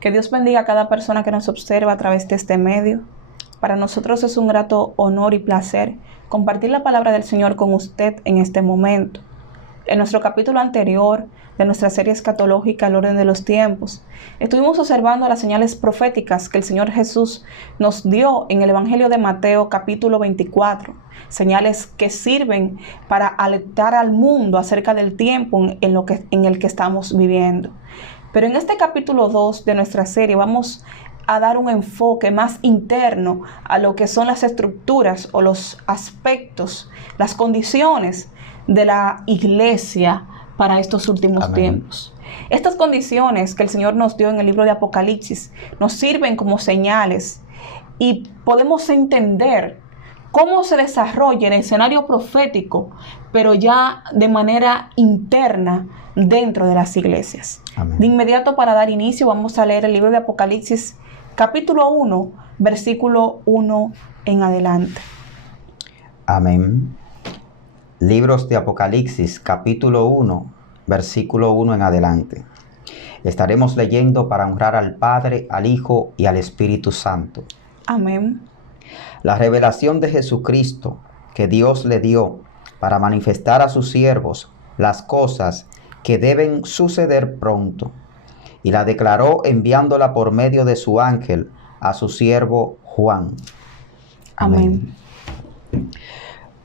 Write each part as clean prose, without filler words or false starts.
Que Dios bendiga a cada persona que nos observa a través de este medio. Para nosotros es un grato honor y placer compartir la palabra del Señor con usted en este momento. En nuestro capítulo anterior de nuestra serie escatológica El orden de los tiempos, estuvimos observando las señales proféticas que el Señor Jesús nos dio en el Evangelio de Mateo capítulo 24, señales que sirven para alertar al mundo acerca del tiempo en el que estamos viviendo. Pero en este capítulo 2 de nuestra serie vamos a dar un enfoque más interno a lo que son las estructuras o los aspectos, las condiciones de la iglesia para estos últimos tiempos. Estas condiciones que el Señor nos dio en el libro de Apocalipsis nos sirven como señales y podemos entender cómo se desarrolla el escenario profético, pero ya de manera interna dentro de las iglesias. Amén. De inmediato, para dar inicio, vamos a leer el libro de Apocalipsis, capítulo 1, versículo 1 en adelante. Amén. Libros de Apocalipsis, capítulo 1, versículo 1 en adelante. Estaremos leyendo para honrar al Padre, al Hijo y al Espíritu Santo. Amén. La revelación de Jesucristo que Dios le dio para manifestar a sus siervos las cosas que deben suceder pronto, y la declaró enviándola por medio de su ángel a su siervo Juan. Amén.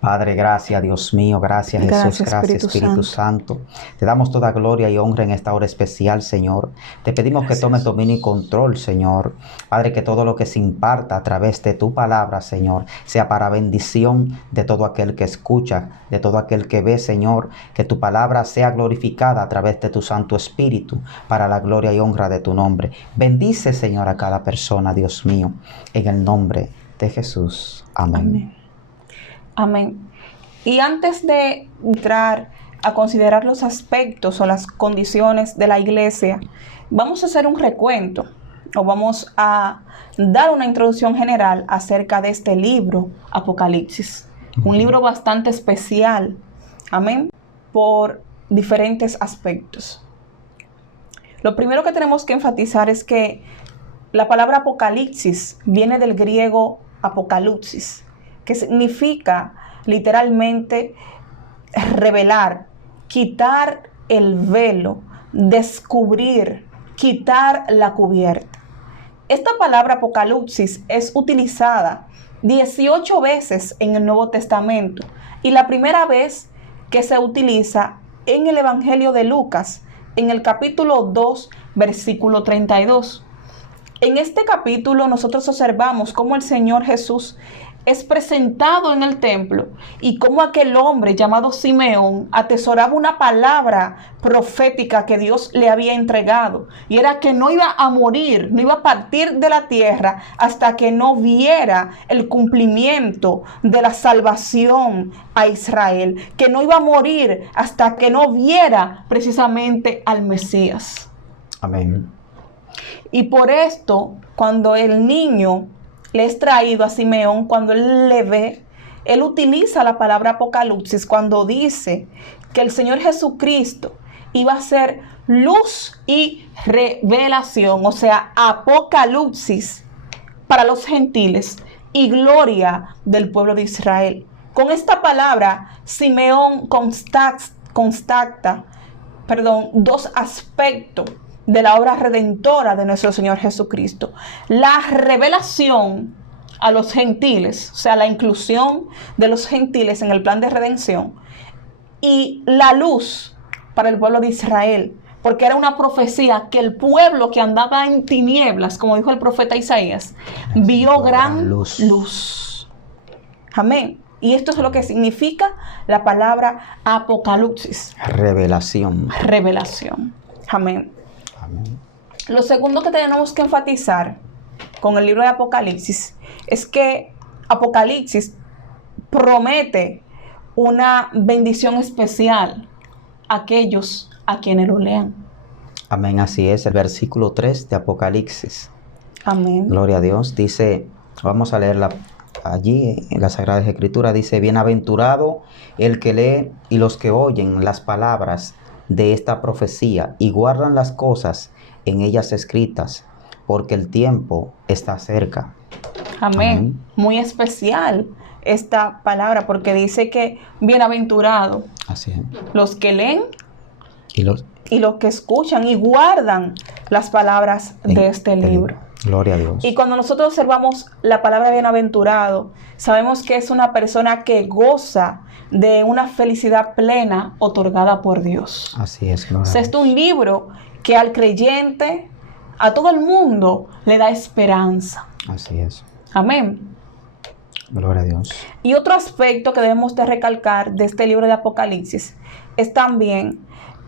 Padre, gracias, Dios mío, gracias Jesús, gracias Espíritu Santo. Te damos toda gloria y honra en esta hora especial, Señor. Te pedimos que tomes dominio y control, Señor. Padre, que todo lo que se imparta a través de tu palabra, Señor, sea para bendición de todo aquel que escucha, de todo aquel que ve, Señor. Que tu palabra sea glorificada a través de tu Santo Espíritu, para la gloria y honra de tu nombre. Bendice, Señor, a cada persona, Dios mío, en el nombre de Jesús. Amén. Amén. Amén. Y antes de entrar a considerar los aspectos o las condiciones de la iglesia, vamos a hacer un recuento o vamos a dar una introducción general acerca de este libro, Apocalipsis. Un libro bastante especial, amén, por diferentes aspectos. Lo primero que tenemos que enfatizar es que la palabra Apocalipsis viene del griego apocalypsis, que significa literalmente revelar, quitar el velo, descubrir, quitar la cubierta. Esta palabra apocalipsis es utilizada 18 veces en el Nuevo Testamento y la primera vez que se utiliza en el Evangelio de Lucas, en el capítulo 2, versículo 32. En este capítulo nosotros observamos cómo el Señor Jesús es presentado en el templo y cómo aquel hombre llamado Simeón atesoraba una palabra profética que Dios le había entregado, y era que no iba a morir, no iba a partir de la tierra hasta que no viera el cumplimiento de la salvación a Israel, que no iba a morir hasta que no viera precisamente al Mesías. Amén. Y por esto, cuando el niño le es traído a Simeón, cuando él le ve, él utiliza la palabra apocalipsis cuando dice que el Señor Jesucristo iba a ser luz y revelación, o sea, apocalipsis para los gentiles y gloria del pueblo de Israel. Con esta palabra, Simeón constata dos aspectos de la obra redentora de nuestro Señor Jesucristo. La revelación a los gentiles, o sea, la inclusión de los gentiles en el plan de redención, y la luz para el pueblo de Israel, porque era una profecía que el pueblo que andaba en tinieblas, como dijo el profeta Isaías, vio gran luz. Amén. Y esto es lo que significa la palabra apocalipsis. Revelación. Revelación. Amén. Amén. Lo segundo que tenemos que enfatizar con el libro de Apocalipsis es que Apocalipsis promete una bendición especial a aquellos a quienes lo lean. Amén, así es. El versículo 3 de Apocalipsis. Amén. Gloria a Dios. Dice, vamos a leerla allí en la Sagrada Escritura. Dice, bienaventurado el que lee y los que oyen las palabras de esta profecía y guardan las cosas en ellas escritas, porque el tiempo está cerca. Amén. Muy especial esta palabra, porque dice que bienaventurado Así es. los que leen Y los que escuchan y guardan las palabras de este libro. Gloria a Dios. Y cuando nosotros observamos la palabra bienaventurado, sabemos que es una persona que goza de una felicidad plena otorgada por Dios. Así es, gloria O sea, a este es Dios. un libro que al creyente, a todo el mundo, le da esperanza. Así es. Amén. Gloria a Dios. Y otro aspecto que debemos de recalcar de este libro de Apocalipsis es también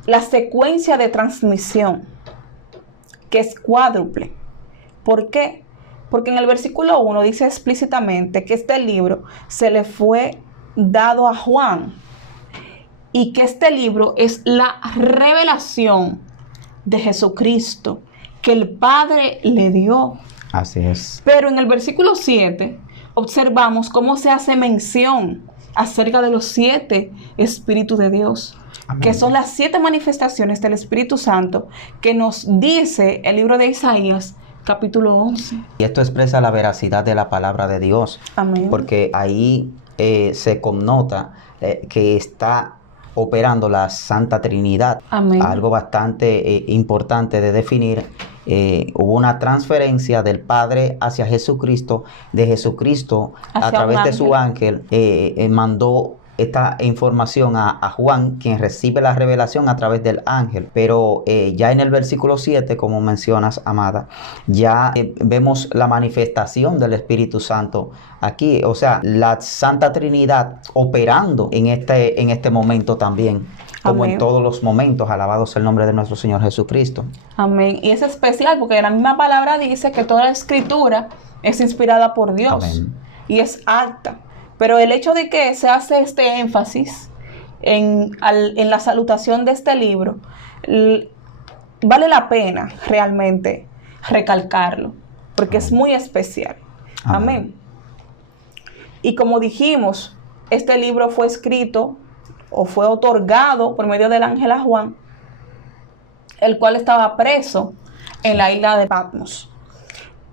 la secuencia de transmisión, que es cuádruple. ¿Por qué? Porque en el versículo 1 dice explícitamente que este libro se le fue dado a Juan y que este libro es la revelación de Jesucristo que el Padre le dio. Así es. Pero en el versículo 7 observamos cómo se hace mención acerca de los 7 Espíritus de Dios. Amén. Que son las 7 manifestaciones del Espíritu Santo que nos dice el libro de Isaías, capítulo 11. Y esto expresa la veracidad de la palabra de Dios. Amén. Porque ahí se connota que está operando la Santa Trinidad. Amén. Algo bastante importante de definir. Hubo una transferencia del Padre hacia Jesucristo, de Jesucristo a través de su ángel, mandó esta información a Juan, quien recibe la revelación a través del ángel. Pero ya en el versículo 7, como mencionas, amada, ya vemos la manifestación del Espíritu Santo aquí. O sea, la Santa Trinidad operando en este momento también, como Amén. en todos los momentos. Alabado sea el nombre de nuestro Señor Jesucristo. Amén. Y es especial porque la misma palabra dice que toda la escritura es inspirada por Dios. Amén. Y es alta. Pero el hecho de que se hace este énfasis en la salutación de este libro, vale la pena realmente recalcarlo, porque es muy especial. Amén. Y como dijimos, este libro fue escrito o fue otorgado por medio del ángel a Juan, el cual estaba preso en la isla de Patmos.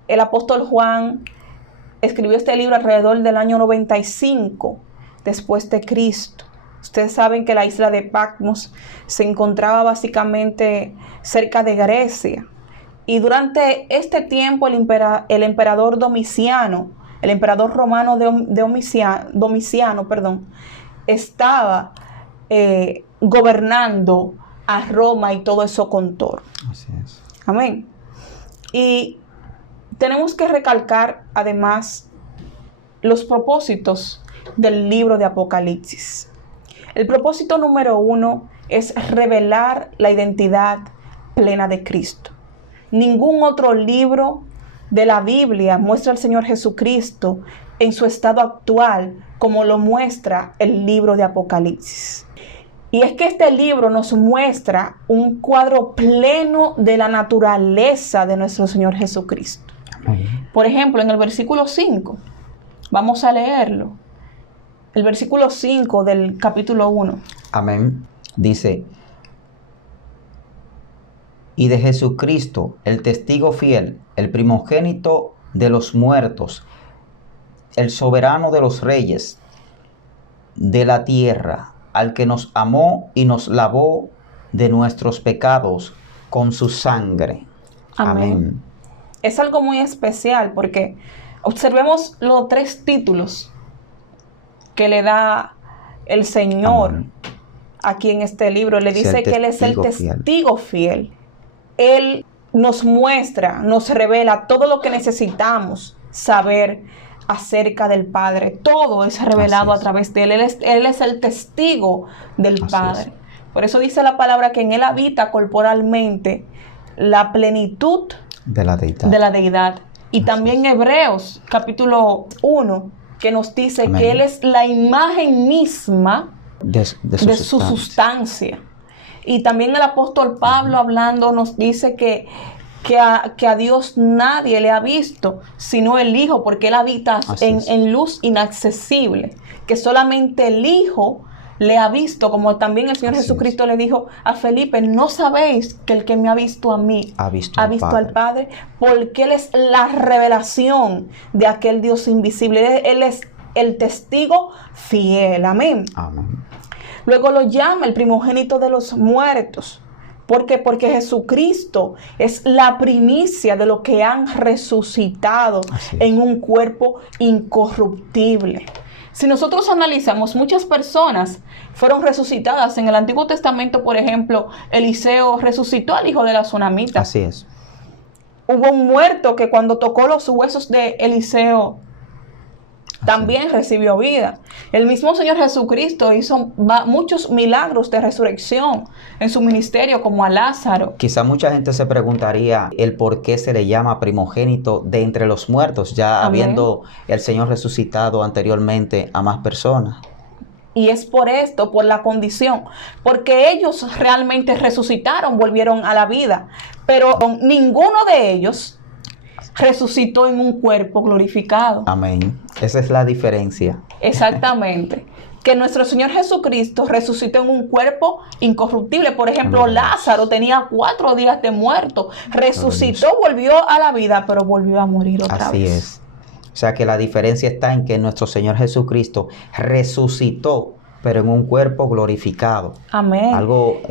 El apóstol Juan escribió este libro alrededor del año 95 después de Cristo. Ustedes saben que la isla de Patmos se encontraba básicamente cerca de Grecia. Y durante este tiempo el emperador Domiciano, el emperador romano Domiciano, estaba gobernando a Roma y todo eso contorno. Así es. Amén. Y tenemos que recalcar además los propósitos del libro de Apocalipsis. El propósito número 1 es revelar la identidad plena de Cristo. Ningún otro libro de la Biblia muestra al Señor Jesucristo en su estado actual como lo muestra el libro de Apocalipsis. Y es que este libro nos muestra un cuadro pleno de la naturaleza de nuestro Señor Jesucristo. Por ejemplo, en el versículo 5, vamos a leerlo. El versículo 5 del capítulo 1. Amén. Dice: y de Jesucristo, el testigo fiel, el primogénito de los muertos, el soberano de los reyes de la tierra, al que nos amó y nos lavó de nuestros pecados con su sangre. Amén. Amén. Es algo muy especial porque observemos los 3 títulos que le da el Señor. Amén. Aquí en este libro. Le dice que Él es el testigo fiel. Él nos muestra, nos revela todo lo que necesitamos saber acerca del Padre. Todo es revelado a través de Él. Él es el testigo del Padre. Por eso dice la palabra que en Él habita corporalmente la plenitud de la deidad. Y también Hebreos capítulo 1 que nos dice que Él es la imagen misma de su sustancia. Y también el apóstol Pablo hablando nos dice que a Dios nadie le ha visto, sino el Hijo, porque Él habita en luz inaccesible, que solamente el Hijo le ha visto, como también el Señor Así Jesucristo le dijo a Felipe, no sabéis que el que me ha visto a mí ha visto al Padre, porque Él es la revelación de aquel Dios invisible. Él es el testigo fiel. Amén. Amén. Luego lo llama el primogénito de los muertos. ¿Por qué? Porque Jesucristo es la primicia de lo que han resucitado en un cuerpo incorruptible. Si nosotros analizamos, muchas personas fueron resucitadas. En el Antiguo Testamento, por ejemplo, Eliseo resucitó al hijo de la tsunamita. Así es. Hubo un muerto que cuando tocó los huesos de Eliseo, también recibió vida. El mismo Señor Jesucristo hizo muchos milagros de resurrección en su ministerio, como a Lázaro. Quizá mucha gente se preguntaría el por qué se le llama primogénito de entre los muertos, ya Amén. habiendo el Señor resucitado anteriormente a más personas. Y es por esto, por la condición, porque ellos realmente resucitaron, volvieron a la vida, pero ninguno de ellos resucitó en un cuerpo glorificado. Amén. Esa es la diferencia. Exactamente. Que nuestro Señor Jesucristo resucitó en un cuerpo incorruptible. Por ejemplo, Lázaro tenía 4 días de muerto. Resucitó, volvió a la vida, pero volvió a morir otra vez. Así es. O sea que la diferencia está en que nuestro Señor Jesucristo resucitó, pero en un cuerpo glorificado. Amén. Algo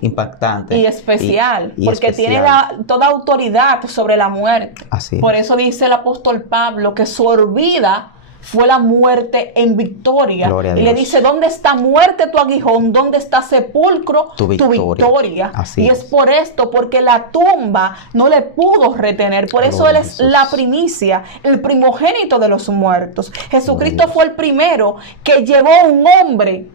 impactante. Y especial, y porque especial. tiene toda autoridad sobre la muerte. Así Por es. eso dice el apóstol Pablo que su vida fue la muerte en victoria. Gloria a y le Dios. dice, ¿dónde está muerte tu aguijón? ¿Dónde está sepulcro Tu victoria? Así y es por esto, porque la tumba no le pudo retener. Por eso Gloria Él a es Jesús. la primicia, el primogénito de los muertos. Jesucristo fue el primero que llevó un hombre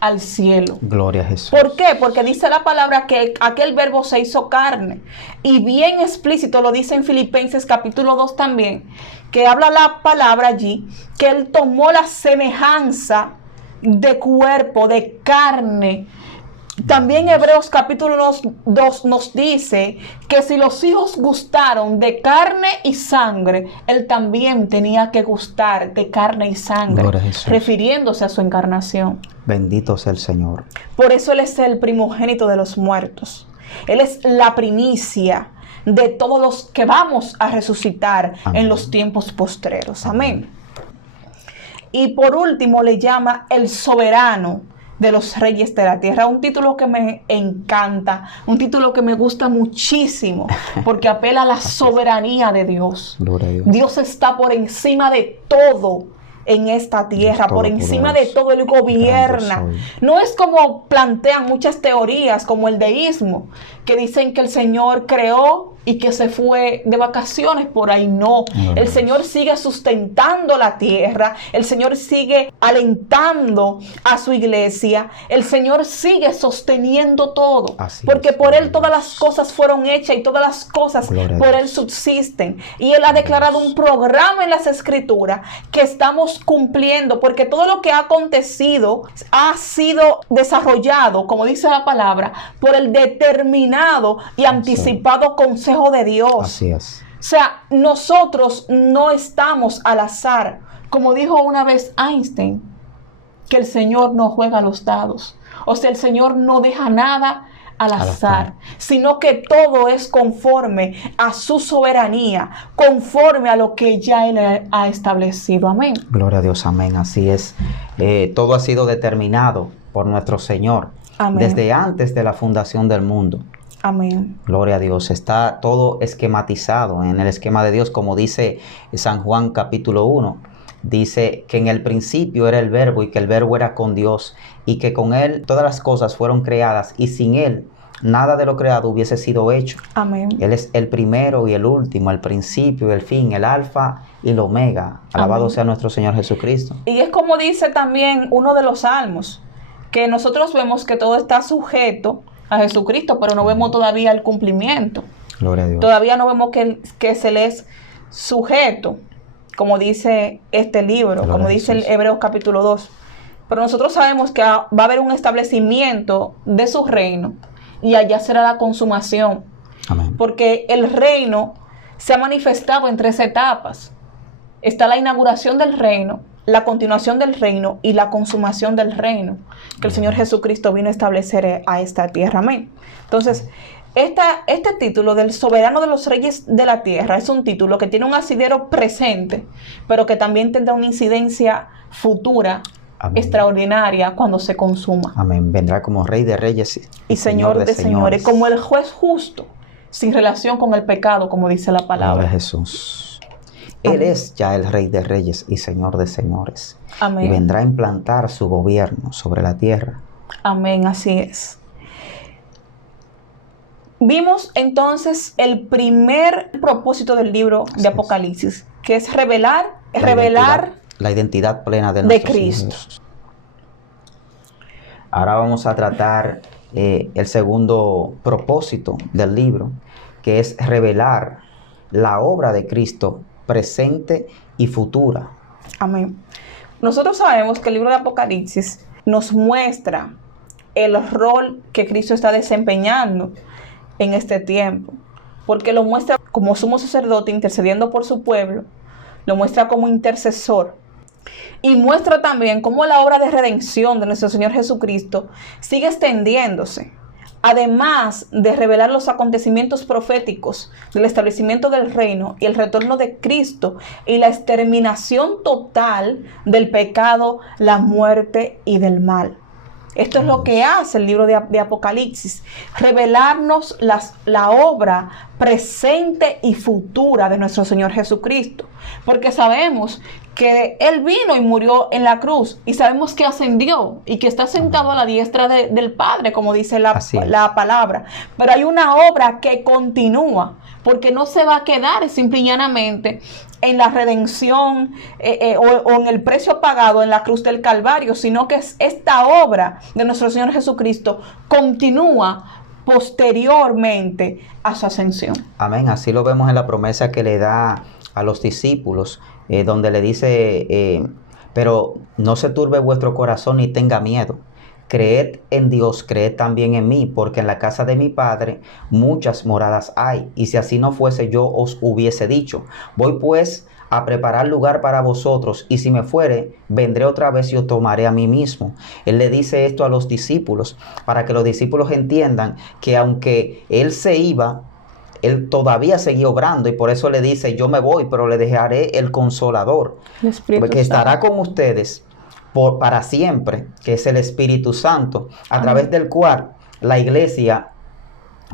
al cielo. Gloria a Jesús. ¿Por qué? Porque dice la palabra que aquel verbo se hizo carne. Y bien explícito lo dice en Filipenses capítulo 2 también, que habla la palabra allí, que Él tomó la semejanza de cuerpo, de carne. También Hebreos capítulo 2 nos dice que si los hijos gustaron de carne y sangre, Él también tenía que gustar de carne y sangre, Gloria a Jesús. refiriéndose a su encarnación. Bendito sea el Señor. Por eso Él es el primogénito de los muertos. Él es la primicia de todos los que vamos a resucitar Amén. en los tiempos postreros. Amén. Y por último le llama el soberano de los reyes de la tierra. Un título que me encanta, un título que me gusta muchísimo, porque apela a la soberanía de Dios. Gloria a Dios. Dios está por encima de todo en esta tierra, Dios por encima de todopoderoso. todo Él gobierna. Grande soy. No es como plantean muchas teorías, como el deísmo, que dicen que el Señor creó y que se fue de vacaciones por ahí. No, el Señor sigue sustentando la tierra, el Señor sigue alentando a su iglesia, el Señor sigue sosteniendo todo, Así porque es, por Él gloria a todas Dios. las cosas fueron hechas y todas las cosas Gloria a por Dios. Él subsisten. Y Él ha declarado un programa en las Escrituras que estamos cumpliendo, porque todo lo que ha acontecido ha sido desarrollado, como dice la palabra, por el determinado y anticipado consejo de Dios. Así es. O sea, nosotros no estamos al azar. Como dijo una vez Einstein, que el Señor no juega los dados. O sea, el Señor no deja nada al azar, sino que todo es conforme a su soberanía, conforme a lo que ya Él ha establecido. Amén. Gloria a Dios, amén. Así es. Todo ha sido determinado por nuestro Señor. Amén. Desde antes de la fundación del mundo. Amén. Gloria a Dios. Está todo esquematizado en el esquema de Dios, como dice San Juan capítulo 1. Dice que en el principio era el verbo y que el verbo era con Dios y que con Él todas las cosas fueron creadas y sin Él nada de lo creado hubiese sido hecho. Amén. Él es el primero y el último, el principio y el fin, el alfa y el omega. Alabado Amén. sea nuestro Señor Jesucristo. Y es como dice también uno de los salmos, que nosotros vemos que todo está sujeto a Jesucristo, pero no vemos todavía el cumplimiento. Gloria a Dios. Todavía no vemos que se le es sujeto, como dice este libro, Gloria como a dice el Jesús. Hebreos capítulo 2. Pero nosotros sabemos que va a haber un establecimiento de su reino y allá será la consumación, Amén. porque el reino se ha manifestado en 3 etapas. Está la inauguración del reino, la continuación del reino y la consumación del reino que el Señor Jesucristo vino a establecer a esta tierra. Amén. Entonces, este título del soberano de los reyes de la tierra es un título que tiene un asidero presente, pero que también tendrá una incidencia futura, amén, extraordinaria cuando se consuma. Amén. Vendrá como Rey de Reyes y Señor de Señores, como el juez justo, sin relación con el pecado, como dice la palabra. Gloria a Jesús. Él es ya el Rey de Reyes y Señor de Señores. Amén. Y vendrá a implantar su gobierno sobre la tierra. Amén, así es. Vimos entonces el primer propósito del libro de Apocalipsis, que es revelar la identidad plena de Cristo. Hijos. Ahora vamos a tratar el segundo propósito del libro, que es revelar la obra de Cristo presente y futura. Amén. Nosotros sabemos que el libro de Apocalipsis nos muestra el rol que Cristo está desempeñando en este tiempo, porque lo muestra como sumo sacerdote intercediendo por su pueblo, lo muestra como intercesor y muestra también cómo la obra de redención de nuestro Señor Jesucristo sigue extendiéndose, además de revelar los acontecimientos proféticos del establecimiento del reino y el retorno de Cristo y la exterminación total del pecado, la muerte y del mal. Esto es lo que hace el libro de Apocalipsis, revelarnos la obra presente y futura de nuestro Señor Jesucristo. Porque sabemos que Él vino y murió en la cruz, y sabemos que ascendió y que está sentado a la diestra del Padre, como dice la palabra. Pero hay una obra que continúa, porque no se va a quedar simple y llanamente en la redención o en el precio pagado en la cruz del Calvario, sino que esta obra de nuestro Señor Jesucristo continúa posteriormente a su ascensión. Amén. Así lo vemos en la promesa que le da a los discípulos, donde le dice, pero no se turbe vuestro corazón ni tenga miedo. Creed en Dios, creed también en mí, porque en la casa de mi Padre muchas moradas hay, y si así no fuese, yo os hubiese dicho. Voy pues a preparar lugar para vosotros, y si me fuere, vendré otra vez y os tomaré a mí mismo. Él le dice esto a los discípulos, para que los discípulos entiendan que aunque Él se iba, Él todavía seguía obrando, y por eso le dice, yo me voy, pero le dejaré el Consolador, que estará con ustedes para siempre, que es el Espíritu Santo, a través del cual la iglesia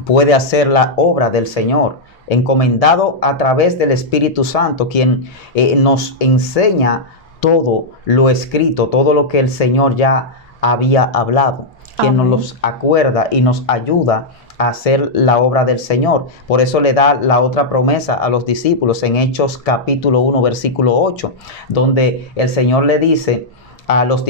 puede hacer la obra del Señor, encomendado a través del Espíritu Santo, quien nos enseña todo lo escrito, todo lo que el Señor ya había hablado, quien nos los acuerda y nos ayuda a hacer la obra del Señor. Por eso le da la otra promesa a los discípulos en Hechos capítulo 1 versículo 8, donde el Señor le dice a los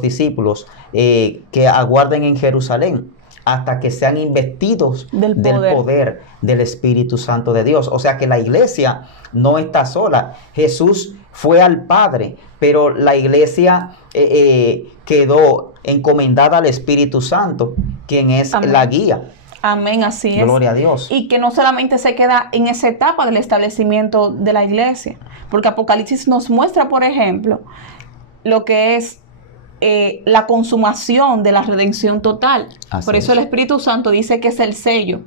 discípulos que aguarden en Jerusalén hasta que sean investidos del poder del Espíritu Santo de Dios. O sea que la iglesia no está sola. Jesús fue al Padre, pero la iglesia quedó encomendada al Espíritu Santo, quien es la guía. Amén, así es. Gloria a Dios. Y que no solamente se queda en esa etapa del establecimiento de la iglesia, porque Apocalipsis nos muestra, por ejemplo, lo que es la consumación de la redención total. Por eso el Espíritu Santo dice que es el sello.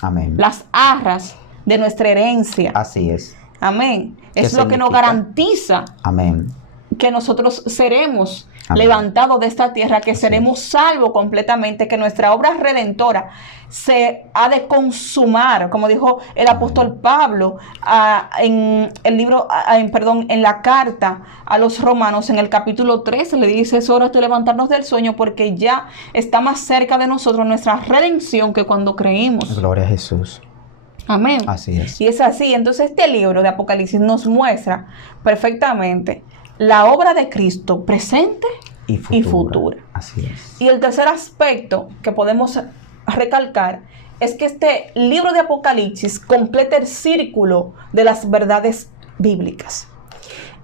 Amén. Las arras de nuestra herencia. Así es. Amén. Es lo que nos garantiza. Amén. Que nosotros seremos levantados de esta tierra, que seremos salvos completamente, que nuestra obra redentora se ha de consumar, como dijo el apóstol Pablo en la carta a los romanos, en el capítulo 13, le dice: es hora de levantarnos del sueño, porque ya está más cerca de nosotros nuestra redención que cuando creímos. Gloria a Jesús. Amén. Así es. Y es así. Entonces este libro de Apocalipsis nos muestra perfectamente la obra de Cristo presente y futura. Así es. Y el tercer aspecto que podemos recalcar es que este libro de Apocalipsis completa el círculo de las verdades bíblicas.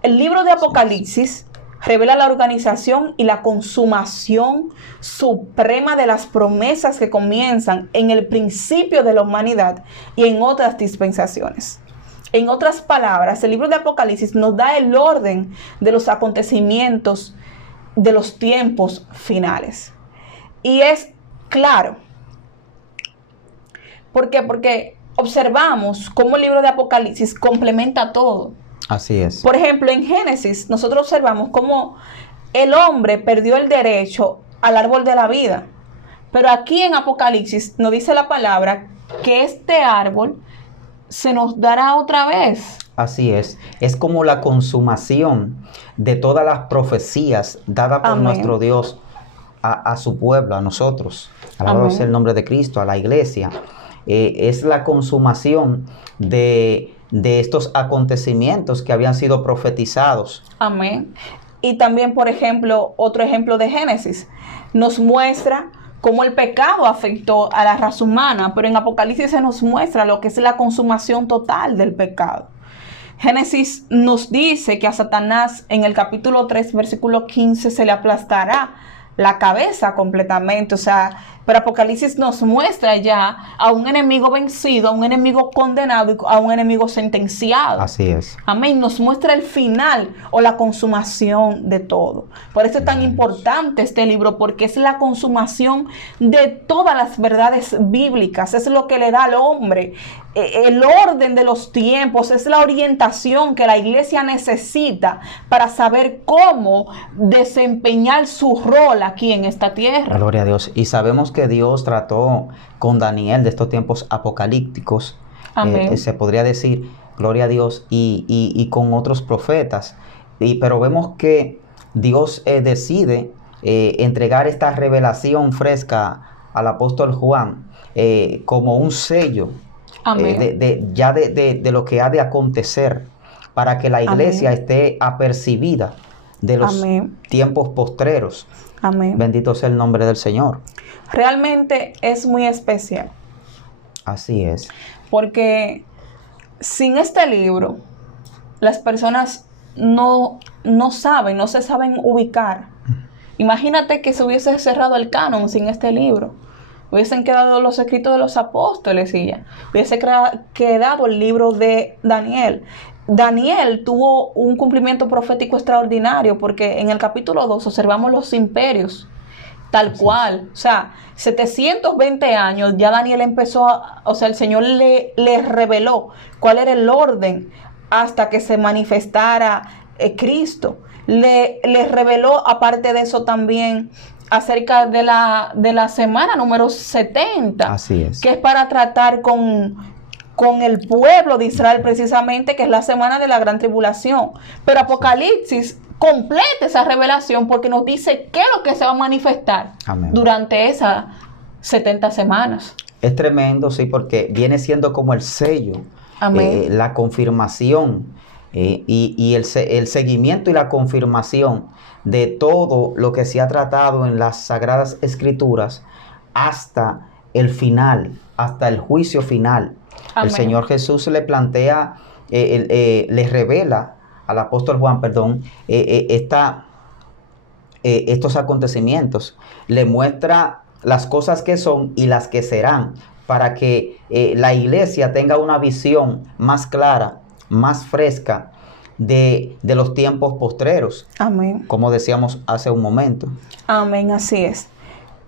El libro de Apocalipsis revela la organización y la consumación suprema de las promesas que comienzan en el principio de la humanidad y en otras dispensaciones. En otras palabras, el libro de Apocalipsis nos da el orden de los acontecimientos de los tiempos finales. Y es claro. ¿Por qué? Porque observamos cómo el libro de Apocalipsis complementa todo. Así es. Por ejemplo, en Génesis nosotros observamos cómo el hombre perdió el derecho al árbol de la vida. Pero aquí en Apocalipsis nos dice la palabra que este árbol se nos dará otra vez. Así es como la consumación de todas las profecías dadas por nuestro Dios a su pueblo, a nosotros. Alabado sea el nombre de Cristo, a la iglesia. Es la consumación de estos acontecimientos que habían sido profetizados. Amén. Y también, por ejemplo, otro ejemplo de Génesis, nos muestra cómo el pecado afectó a la raza humana, pero en Apocalipsis se nos muestra lo que es la consumación total del pecado. Génesis nos dice que a Satanás en el capítulo 3, versículo 15, se le aplastará la cabeza completamente, o sea, pero Apocalipsis nos muestra ya a un enemigo vencido, a un enemigo condenado y a un enemigo sentenciado. Así es. Amén. Nos muestra el final o la consumación de todo. Por eso es tan importante este libro, porque es la consumación de todas las verdades bíblicas. Es lo que le da al hombre el orden de los tiempos, es la orientación que la iglesia necesita para saber cómo desempeñar su rol aquí en esta tierra. Gloria a Dios. Y sabemos que Dios trató con Daniel de estos tiempos apocalípticos. Se podría decir, gloria a Dios, y con otros profetas. Pero vemos que Dios decide entregar esta revelación fresca al apóstol Juan como un sello de lo que ha de acontecer, para que la iglesia esté apercibida de los tiempos postreros. Amén. Bendito sea el nombre del Señor. Realmente es muy especial. Así es. Porque sin este libro, las personas no se saben ubicar. Imagínate que se hubiese cerrado el canon sin este libro. Hubiesen quedado los escritos de los apóstoles y ya. Hubiese quedado el libro de Daniel. Daniel tuvo un cumplimiento profético extraordinario, porque en el capítulo 2 observamos los imperios, tal cual. O sea, 720 años ya Daniel empezó el Señor le reveló cuál era el orden hasta que se manifestara Cristo. Le reveló, aparte de eso, también acerca de la semana número 70. Así es. Que es para tratar con el pueblo de Israel, precisamente, que es la semana de la gran tribulación. Pero Apocalipsis completa esa revelación, porque nos dice qué es lo que se va a manifestar durante esas 70 semanas. Es tremendo, sí, porque viene siendo como el sello, la confirmación y el seguimiento y la confirmación de todo lo que se ha tratado en las Sagradas Escrituras hasta el final, hasta el juicio final. El Señor Jesús le plantea, le revela al apóstol Juan, estos acontecimientos. Le muestra las cosas que son y las que serán, para que la iglesia tenga una visión más clara, más fresca de los tiempos postreros. Amén. Como decíamos hace un momento. Amén, así es.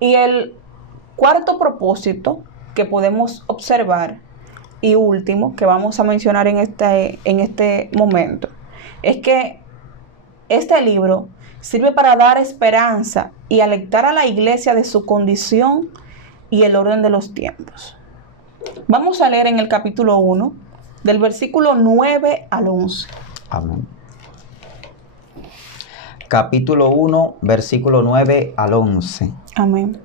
Y el cuarto propósito que podemos observar y último que vamos a mencionar en este momento es que este libro sirve para dar esperanza y alertar a la iglesia de su condición y el orden de los tiempos. Vamos a leer en el capítulo 1, del versículo 9 al 11. Amén. Capítulo 1, versículo 9 al 11. Amén.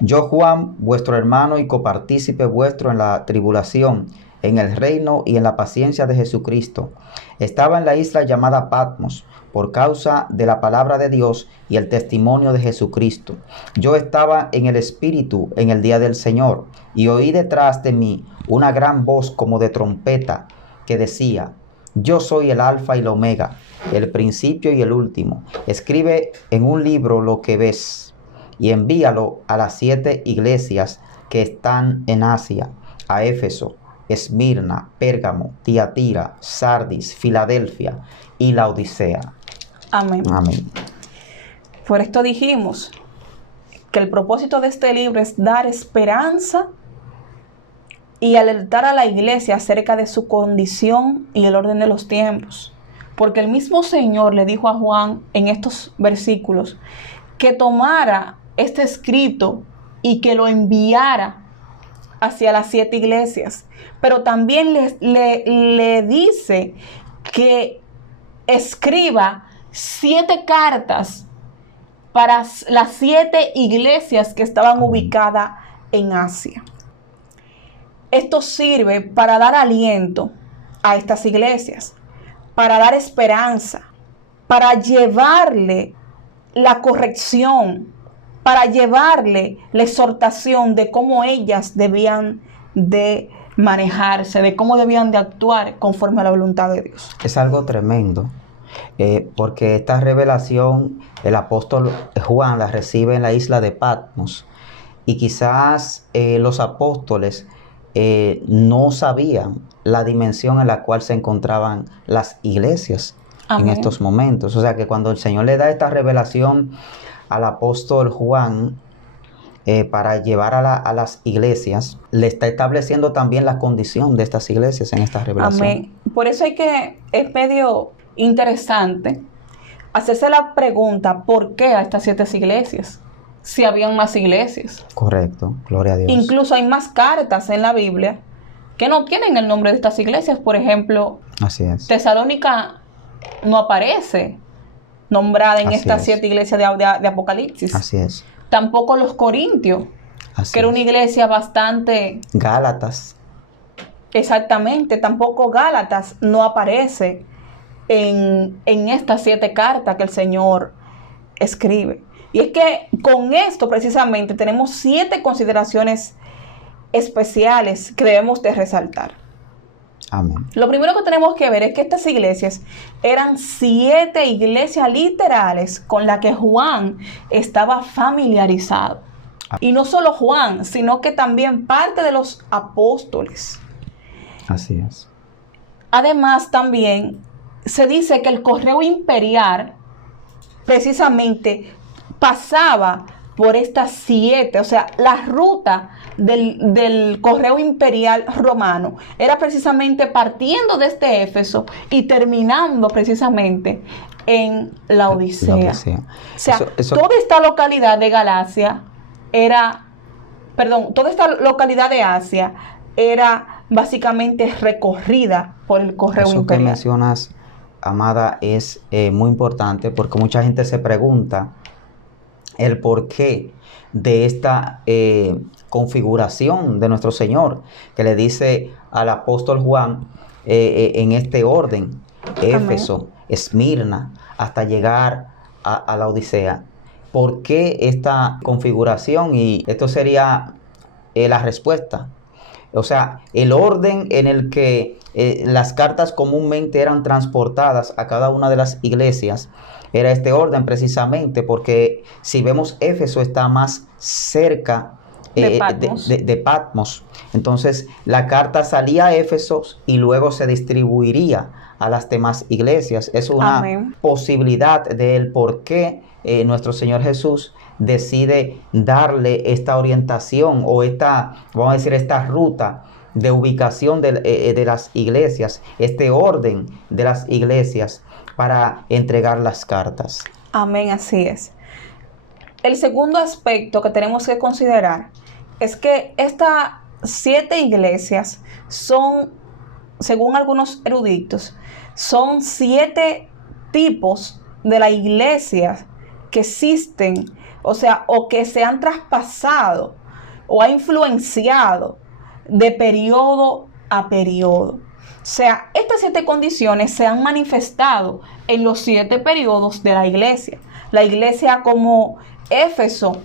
Yo, Juan, vuestro hermano y copartícipe vuestro en la tribulación, en el reino y en la paciencia de Jesucristo, estaba en la isla llamada Patmos, por causa de la palabra de Dios y el testimonio de Jesucristo. Yo estaba en el Espíritu en el día del Señor, y oí detrás de mí una gran voz como de trompeta, que decía: Yo soy el Alfa y el Omega, el principio y el último. Escribe en un libro lo que ves, y envíalo a las 7 iglesias que están en Asia: a Éfeso, Esmirna, Pérgamo, Tiatira, Sardis, Filadelfia y Laodicea. Amén. Amén. Por esto dijimos que el propósito de este libro es dar esperanza y alertar a la iglesia acerca de su condición y el orden de los tiempos. Porque el mismo Señor le dijo a Juan en estos versículos que tomara este escrito y que lo enviara hacia las 7 iglesias. Pero también le dice que escriba 7 cartas para las 7 iglesias que estaban ubicadas en Asia. Esto sirve para dar aliento a estas iglesias, para dar esperanza, para llevarle la corrección, para llevarle la exhortación de cómo ellas debían de manejarse, de cómo debían de actuar conforme a la voluntad de Dios. Es algo tremendo, porque esta revelación el apóstol Juan la recibe en la isla de Patmos, y quizás los apóstoles no sabían la dimensión en la cual se encontraban las iglesias. Amén. En estos momentos. O sea que cuando el Señor le da esta revelación al apóstol Juan para llevar a las iglesias, le está estableciendo también la condición de estas iglesias en esta revelación. Amén. Por eso es medio interesante hacerse la pregunta, ¿por qué a estas 7 iglesias? Si habían más iglesias. Correcto, gloria a Dios. Incluso hay más cartas en la Biblia que no tienen el nombre de estas iglesias. Por ejemplo, así es. Tesalónica no aparece nombrada en así estas es. 7 iglesias de Apocalipsis. Así es. Tampoco los Corintios, así que era una iglesia bastante... Gálatas. Exactamente, tampoco Gálatas no aparece en estas 7 cartas que el Señor escribe. Y es que con esto precisamente tenemos 7 consideraciones especiales que debemos de resaltar. Amén. Lo primero que tenemos que ver es que estas iglesias eran 7 iglesias literales con las que Juan estaba familiarizado. Y no solo Juan, sino que también parte de los apóstoles. Así es. Además, también se dice que el correo imperial precisamente pasaba por estas 7, o sea, la ruta del correo imperial romano era precisamente partiendo desde Éfeso y terminando precisamente en Laodicea. O sea, toda esta localidad de Galacia toda esta localidad de Asia era básicamente recorrida por el correo imperial. Eso que mencionas, amada, es muy importante, porque mucha gente se pregunta el porqué de esta configuración de nuestro Señor, que le dice al apóstol Juan en este orden: Éfeso, Esmirna, hasta llegar a la Odisea. ¿Por qué esta configuración? Y esto sería la respuesta. O sea, el orden en el que las cartas comúnmente eran transportadas a cada una de las iglesias era este orden precisamente, porque si vemos, Éfeso está más cerca de Patmos. Entonces la carta salía a Éfeso y luego se distribuiría a las demás iglesias. Es una Amén. Posibilidad del por qué nuestro Señor Jesús decide darle esta orientación o vamos a decir, esta ruta de ubicación de las iglesias, este orden de las iglesias para entregar las cartas. Amén, así es. El segundo aspecto que tenemos que considerar es que estas 7 iglesias son, según algunos eruditos, son 7 tipos de la iglesia que existen, o sea, o que se han traspasado o ha influenciado de periodo a periodo. O sea, estas 7 condiciones se han manifestado en los 7 periodos de la iglesia. La iglesia como Éfeso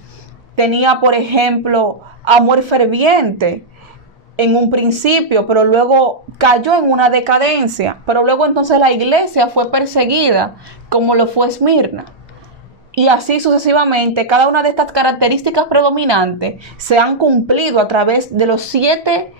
tenía, por ejemplo, amor ferviente en un principio, pero luego cayó en una decadencia. Pero luego entonces la iglesia fue perseguida, como lo fue Esmirna. Y así sucesivamente, cada una de estas características predominantes se han cumplido a través de los 7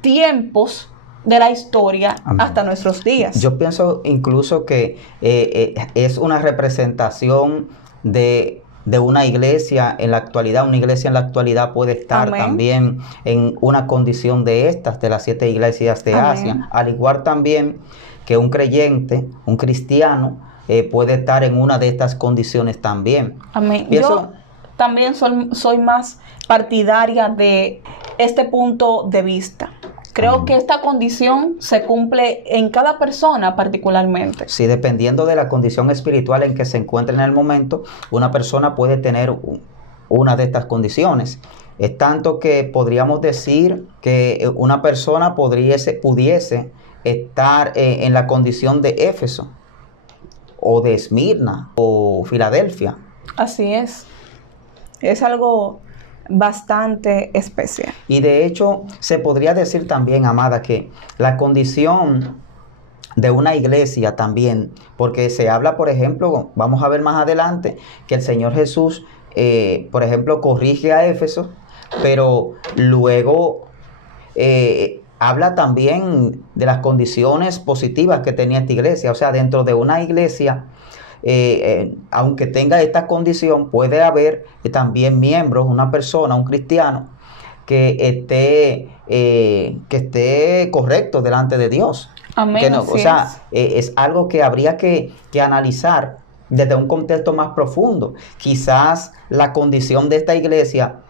tiempos de la historia hasta nuestros días. Yo pienso incluso que es una representación de una iglesia en la actualidad. Una iglesia en la actualidad puede estar también en una condición de estas, de las 7 iglesias de Asia, al igual también que un creyente, un cristiano, puede estar en una de estas condiciones también. Amén. Yo también soy más partidaria de este punto de vista. Creo que esta condición se cumple en cada persona particularmente. Sí, dependiendo de la condición espiritual en que se encuentre en el momento, una persona puede tener una de estas condiciones. Es tanto que podríamos decir que una persona pudiese estar en la condición de Éfeso, o de Esmirna, o Filadelfia. Así es. Es algo bastante especial. Y de hecho, se podría decir también, amada, que la condición de una iglesia también, porque se habla, por ejemplo, vamos a ver más adelante, que el Señor Jesús, por ejemplo, corrige a Éfeso, pero luego habla también de las condiciones positivas que tenía esta iglesia. O sea, dentro de una iglesia, aunque tenga esta condición, puede haber también miembros, una persona, un cristiano, que esté correcto delante de Dios. Amén. O sea, es algo que habría que analizar desde un contexto más profundo. Quizás la condición de esta iglesia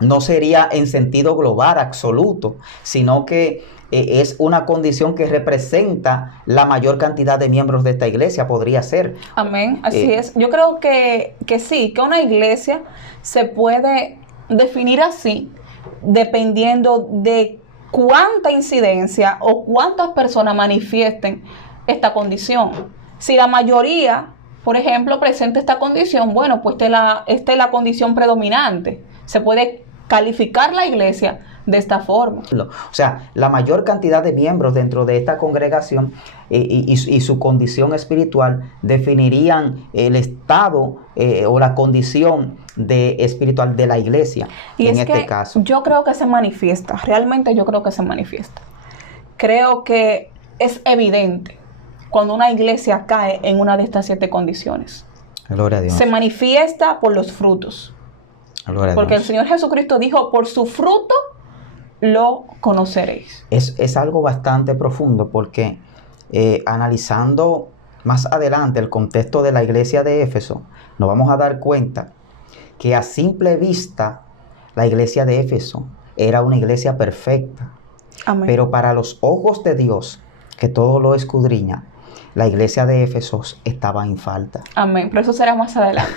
no sería en sentido global, absoluto, sino que es una condición que representa la mayor cantidad de miembros de esta iglesia, podría ser. Amén, así es. Yo creo que sí, que una iglesia se puede definir así, dependiendo de cuánta incidencia o cuántas personas manifiesten esta condición. Si la mayoría, por ejemplo, presenta esta condición, bueno, pues esta es la condición predominante. Se puede calificar la iglesia de esta forma. O sea, la mayor cantidad de miembros dentro de esta congregación y su condición espiritual definirían el estado o la condición espiritual de la iglesia. Y en es este que caso, yo creo que se manifiesta, realmente yo creo que se manifiesta. Creo que es evidente cuando una iglesia cae en una de estas 7 condiciones. Gloria a Dios. Se manifiesta por los frutos. Porque el Señor Jesucristo dijo, por su fruto lo conoceréis. Es algo bastante profundo porque analizando más adelante el contexto de la iglesia de Éfeso, nos vamos a dar cuenta que a simple vista la iglesia de Éfeso era una iglesia perfecta. Amén. Pero para los ojos de Dios, que todo lo escudriña, la iglesia de Éfeso estaba en falta. Amén, pero eso será más adelante.